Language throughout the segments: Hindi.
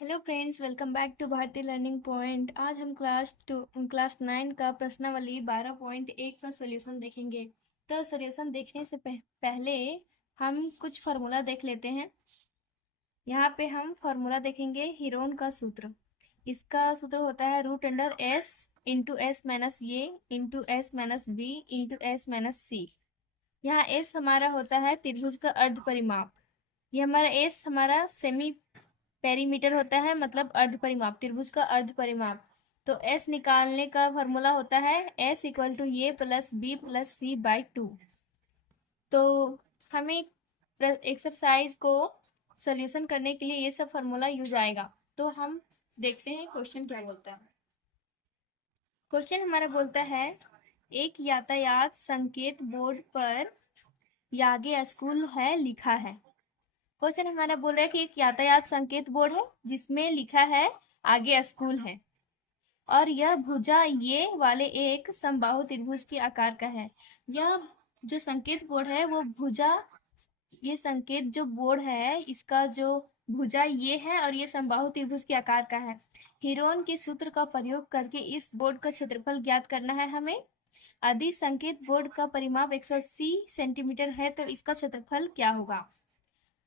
Hello friends, welcome back to Bharatiya learning point. आज हम क्लास 9 का प्रश्नावली 12.1 का सॉल्यूशन देखेंगे। तो सॉल्यूशन देखने से पहले हम कुछ फार्मूला देख लेते हैं। यहाँ पे हम फार्मूला देखेंगे हीरोन का सूत्र। इसका सूत्र होता है √S into S minus A into S minus B into S minus C. यहाँ एस हमारा होता है त्रिभुज का अर्ध परिमाप। ये हमारा एस हमारा सेमी पेरीमीटर होता है, मतलब अर्ध परिमाप, त्रिभुज का अर्ध परिमाप। तो एस निकालने का फॉर्मूला होता है S equal to A plus B plus C by 2। तो हमें एक्सरसाइज को सोल्यूशन करने के लिए ये सब फार्मूला यूज आएगा। तो हम देखते हैं क्वेश्चन क्या बोलता है। क्वेश्चन हमारा बोलता है एक यातायात संकेत बोर्ड पर यागे स्कूल है लिखा है। क्वेश्चन हमारा बोल रहा है कि एक यातायात संकेत बोर्ड है जिसमें लिखा है आगे स्कूल है, और यह भुजा ये वाले एक समबाहु त्रिभुज के आकार का है। यह जो संकेत बोर्ड है वो भुजा, ये संकेत जो बोर्ड है इसका जो भुजा ये है और ये समबाहु त्रिभुज के आकार का है। हीरोन के सूत्र का प्रयोग करके इस बोर्ड का क्षेत्रफल ज्ञात करना है हमें। यदि संकेत बोर्ड का परिमाप 180 सेंटीमीटर है तो इसका क्षेत्रफल क्या होगा।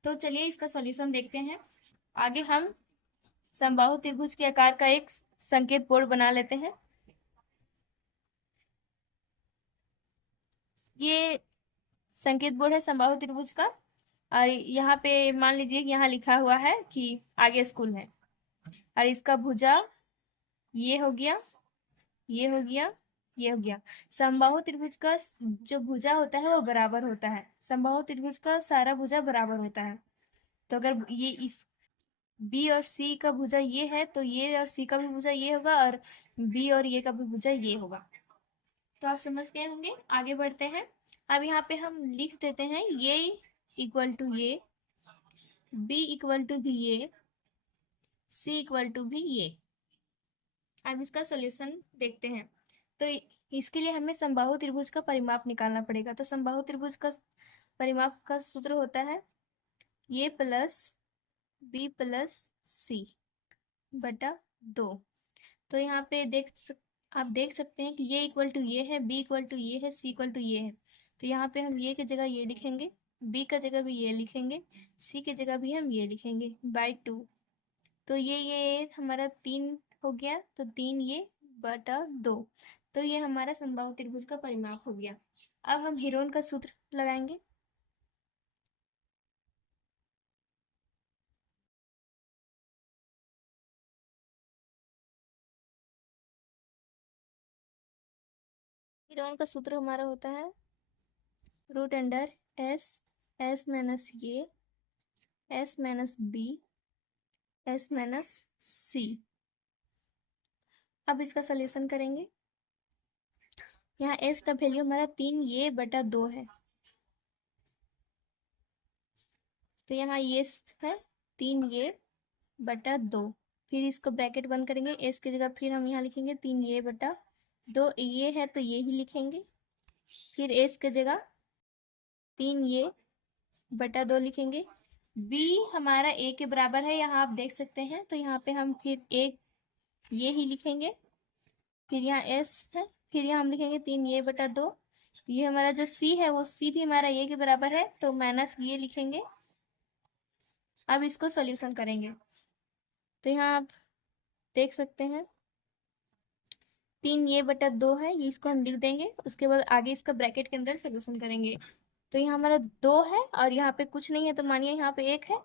तो चलिए इसका सॉल्यूशन देखते हैं। आगे हम समबाहु त्रिभुज के आकार का एक संकेत बोर्ड बना लेते हैं। ये संकेत बोर्ड है समबाहु त्रिभुज का, और यहाँ पे मान लीजिए कि यहाँ लिखा हुआ है कि आगे स्कूल है, और इसका भुजा ये हो गया, ये हो गया, ये हो गया। समबाहु त्रिभुज का जो भुजा होता है वो बराबर होता है, समबाहु त्रिभुज का सारा भुजा बराबर होता है। तो अगर ये इस बी और सी का भुजा ये है तो ये और सी का भी भुजा ये होगा, और बी और ये का भी भुजा ये होगा। तो आप समझ गए होंगे। आगे बढ़ते हैं। अब यहाँ पे हम लिख देते हैं ये इक्वल टू ये, बी इक्वल टू भी ये, सी इक्वल टू भी ये। अब इसका सोल्यूशन देखते हैं। तो इसके लिए हमें समबाहु त्रिभुज का परिमाप निकालना पड़ेगा। तो समबाहु त्रिभुज का परिमाप का सूत्र होता है ये प्लस बी प्लस सी बटा 2। तो यहाँ पे आप देख सकते हैं कि ये इक्वल टू ये है, बी इक्वल टू ये है, सी इक्वल टू ये है। तो यहाँ पे हम ये की जगह ये लिखेंगे, बी का जगह भी ये लिखेंगे, सी की जगह भी हम ये लिखेंगे बाई 2। तो ये हमारा 3 हो गया, तो 3 ये बटा 2। तो ये हमारा समबाहु त्रिभुज का परिमाप हो गया। अब हम हीरोन का सूत्र लगाएंगे। हीरोन का सूत्र हमारा होता है √S S minus A S minus B S minus C. अब इसका सॉल्यूशन करेंगे। यहाँ एस का वैल्यू हमारा 3 ये बटा 2 है। तो यहाँ ये है 3 ये बटा 2। फिर इसको ब्रैकेट बंद करेंगे, एस की जगह फिर हम यहाँ लिखेंगे 3 ये बटा 2, ये है तो ये ही लिखेंगे। फिर एस की जगह 3 ये बटा 2 लिखेंगे। बी हमारा ए के बराबर है, यहाँ आप देख सकते हैं। तो यहाँ पे हम फिर एक ये ही लिखेंगे। फिर यहाँ एस है, फिर यहाँ हम लिखेंगे 3 ये बटा 2। ये हमारा जो सी है वो सी भी हमारा ये के बराबर है, तो माइनस ये लिखेंगे। अब इसको सॉल्यूशन करेंगे। तो यहाँ आप देख सकते हैं 3 ये बटा 2 है, ये इसको हम लिख देंगे। उसके बाद आगे इसका ब्रैकेट के अंदर सॉल्यूशन करेंगे। तो यहाँ हमारा 2 है और यहाँ पे कुछ नहीं है, तो मानिए यहाँ पे 1 है।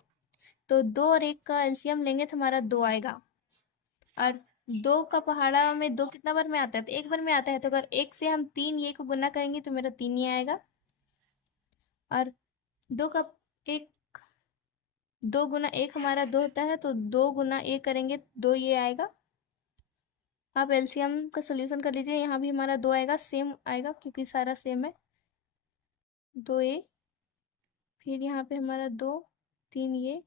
तो 2 और 1 का एलसीएम लेंगे तो हमारा 2 आएगा। और 2 का पहाड़ा में 2 कितना बार में आता है, तो 1 बार में आता है। तो अगर 1 से हम 3 ये को गुना करेंगे तो मेरा 3 ये आएगा। और 2 का 1, 2 गुना 1 हमारा 2 होता है, तो 2 गुना 1 करेंगे 2 ये आएगा। आप एलसीएम का सोल्यूशन कर लीजिए। यहाँ भी हमारा 2 आएगा, सेम आएगा क्योंकि सारा सेम है। 2 ये, फिर यहाँ पे हमारा 2, 3 ये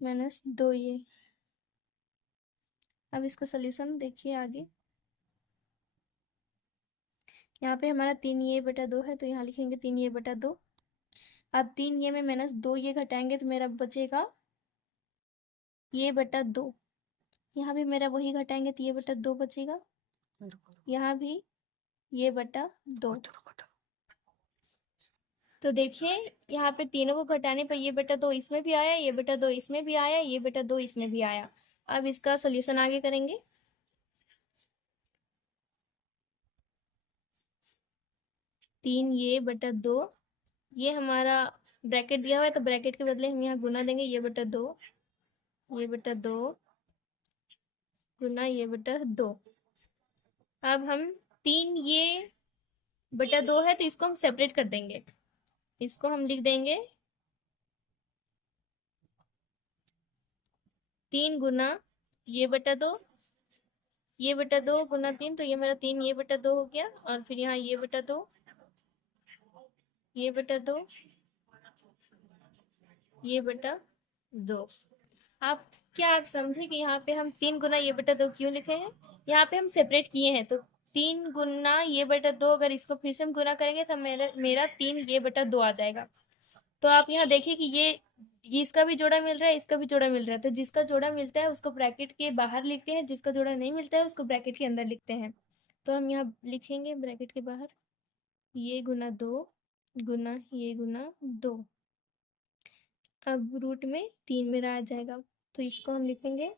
माइनस 2 ये। अब इसका सोल्यूशन देखिए आगे। यहाँ पे हमारा 3 ये बटा 2 है, तो यहाँ लिखेंगे 3 ये बटा 2। अब 3 ये में माइनस 2 ये घटाएंगे तो मेरा बचेगा ये बटा 2। यहाँ भी मेरा वही घटाएंगे तो ये बटा 2 बचेगा, यहाँ भी ये बटा 2। तो देखिए यहाँ पे तीनों को घटाने पर ये बटा 2 इसमें भी आया, ये बटा 2 इसमें भी आया, ये बटा 2 इसमें भी आया। अब इसका सोल्यूशन आगे करेंगे। 3 ये बटा 2, ये हमारा ब्रैकेट दिया हुआ है तो ब्रैकेट के बदले हम यहाँ गुना देंगे, ये बटा 2, ये बटा 2 गुना ये बटा 2। अब हम 3 ये बटा 2 है तो इसको हम सेपरेट कर देंगे, इसको हम लिख देंगे 3 गुना ये बटा 2, ये बटा 2 गुना 3, तो ये मेरा 3 ये बटा 2 हो गया, और फिर यहाँ ये बटा 2, ये बटा 2, ये बटा 2। आप क्या आप समझे कि यहाँ पे हम 3 गुना ये बटा 2 क्यों लिखे हैं? यहाँ पे हम सेपरेट किए हैं, तो 3 गुना ये बटा 2 अगर इसको फिर से हम गुना करेंगे तो मेरा 3 ये बटा 2 आ जाएगा। तो आप यहाँ देखिए कि ये इसका भी जोड़ा मिल रहा है, इसका भी जोड़ा मिल रहा है, तो जिसका जोड़ा मिलता है उसको ब्रैकेट के बाहर लिखते हैं, जिसका जोड़ा नहीं मिलता है उसको ब्रैकेट के अंदर लिखते हैं। तो हम यहाँ लिखेंगे ब्रैकेट के बाहर ये गुना 2 गुना ये गुना 2। अब रूट में 3 मेरा आ जाएगा, तो इसको हम लिखेंगे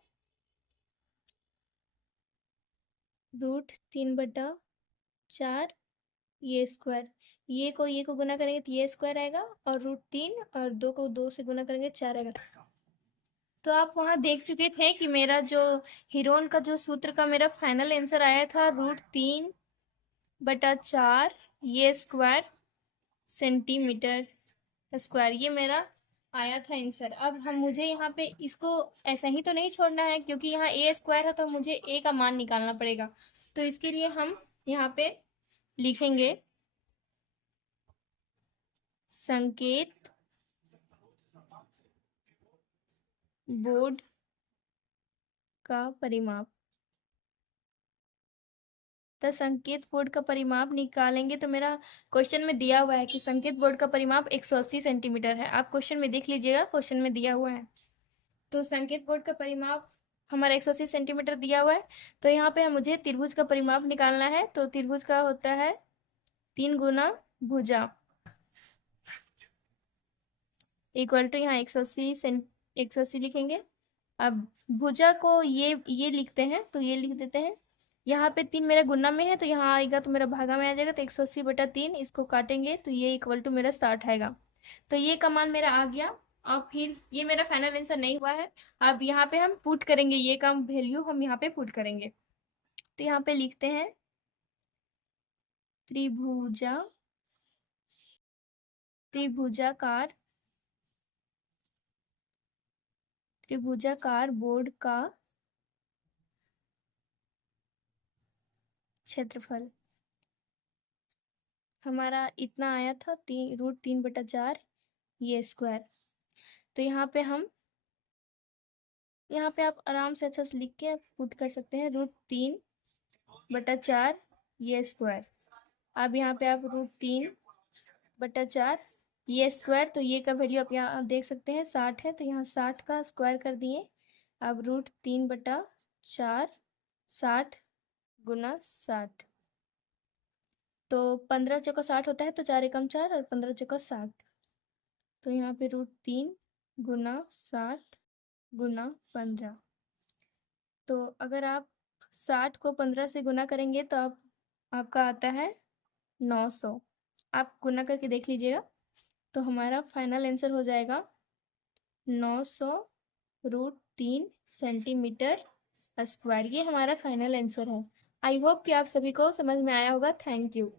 रूट 3/4 ये स्क्वायर, ये को गुना करेंगे तो ये स्क्वायर आएगा, और रूट 3 और 2 को 2 से गुना करेंगे 4 आएगा। तो आप वहाँ देख चुके थे कि मेरा जो हीरोन का जो सूत्र का मेरा फाइनल आंसर आया था रूट 3/4 ये स्क्वायर सेंटीमीटर स्क्वायर, ये मेरा आया था आंसर। अब मुझे यहाँ पे इसको ऐसा ही तो नहीं छोड़ना है, क्योंकि यहाँ ए स्क्वायर है तो मुझे ए का मान निकालना पड़ेगा। तो इसके लिए हम यहाँ पे लिखेंगे संकेत बोर्ड का परिमाप। तो संकेत बोर्ड का परिमाप निकालेंगे तो मेरा क्वेश्चन में दिया हुआ है कि संकेत बोर्ड का परिमाप 180 सेंटीमीटर है। आप क्वेश्चन में देख लीजिएगा, क्वेश्चन में दिया हुआ है। तो संकेत बोर्ड का परिमाप हमारा 180 सेंटीमीटर दिया हुआ है। तो यहाँ पे मुझे त्रिभुज का परिमाप निकालना है, तो त्रिभुज का होता है 3 गुना भुजा इक्वल टू यहाँ 180 लिखेंगे। अब भुजा को ये लिखते हैं, तो ये लिख देते हैं। यहाँ पे 3 मेरा गुना में है तो यहाँ आएगा तो मेरा भागा में आ जाएगा, तो 180/3 इसको काटेंगे तो ये इक्वल टू मेरा 60 आएगा। तो ये का मान मेरा आ गया। अब फिर ये मेरा फाइनल आंसर नहीं हुआ है, अब यहाँ पे हम पुट करेंगे, ये का वैल्यू हम यहाँ पे पुट करेंगे। तो यहाँ पे लिखते हैं त्रिभुजाकार बोर्ड का क्षेत्रफल हमारा इतना आया था, रूट 3/4 ये स्क्वायर। तो यहाँ पे आप आराम से अच्छा से लिख के पुट कर सकते हैं रूट 3/4 ये स्क्वायर। अब यहाँ पे आप रूट 3/4 ये स्क्वायर, तो ये का वैल्यू आप यहाँ देख सकते हैं 60 है, तो यहाँ 60 का स्क्वायर कर दिए। अब रूट 3/4 60 गुना 60, तो 15 चौका 60 होता है, तो 4 एकम 4 और 15 चौका 60, तो यहाँ पे रूट 3 गुना 60 गुना 15। तो अगर आप 60 को 15 से गुना करेंगे तो आपका आता है 900। आप गुना करके देख लीजिएगा, तो हमारा फाइनल आंसर हो जाएगा 900 रूट 3 सेंटीमीटर स्क्वायर। ये हमारा फाइनल आंसर है। आई होप कि आप सभी को समझ में आया होगा। Thank you.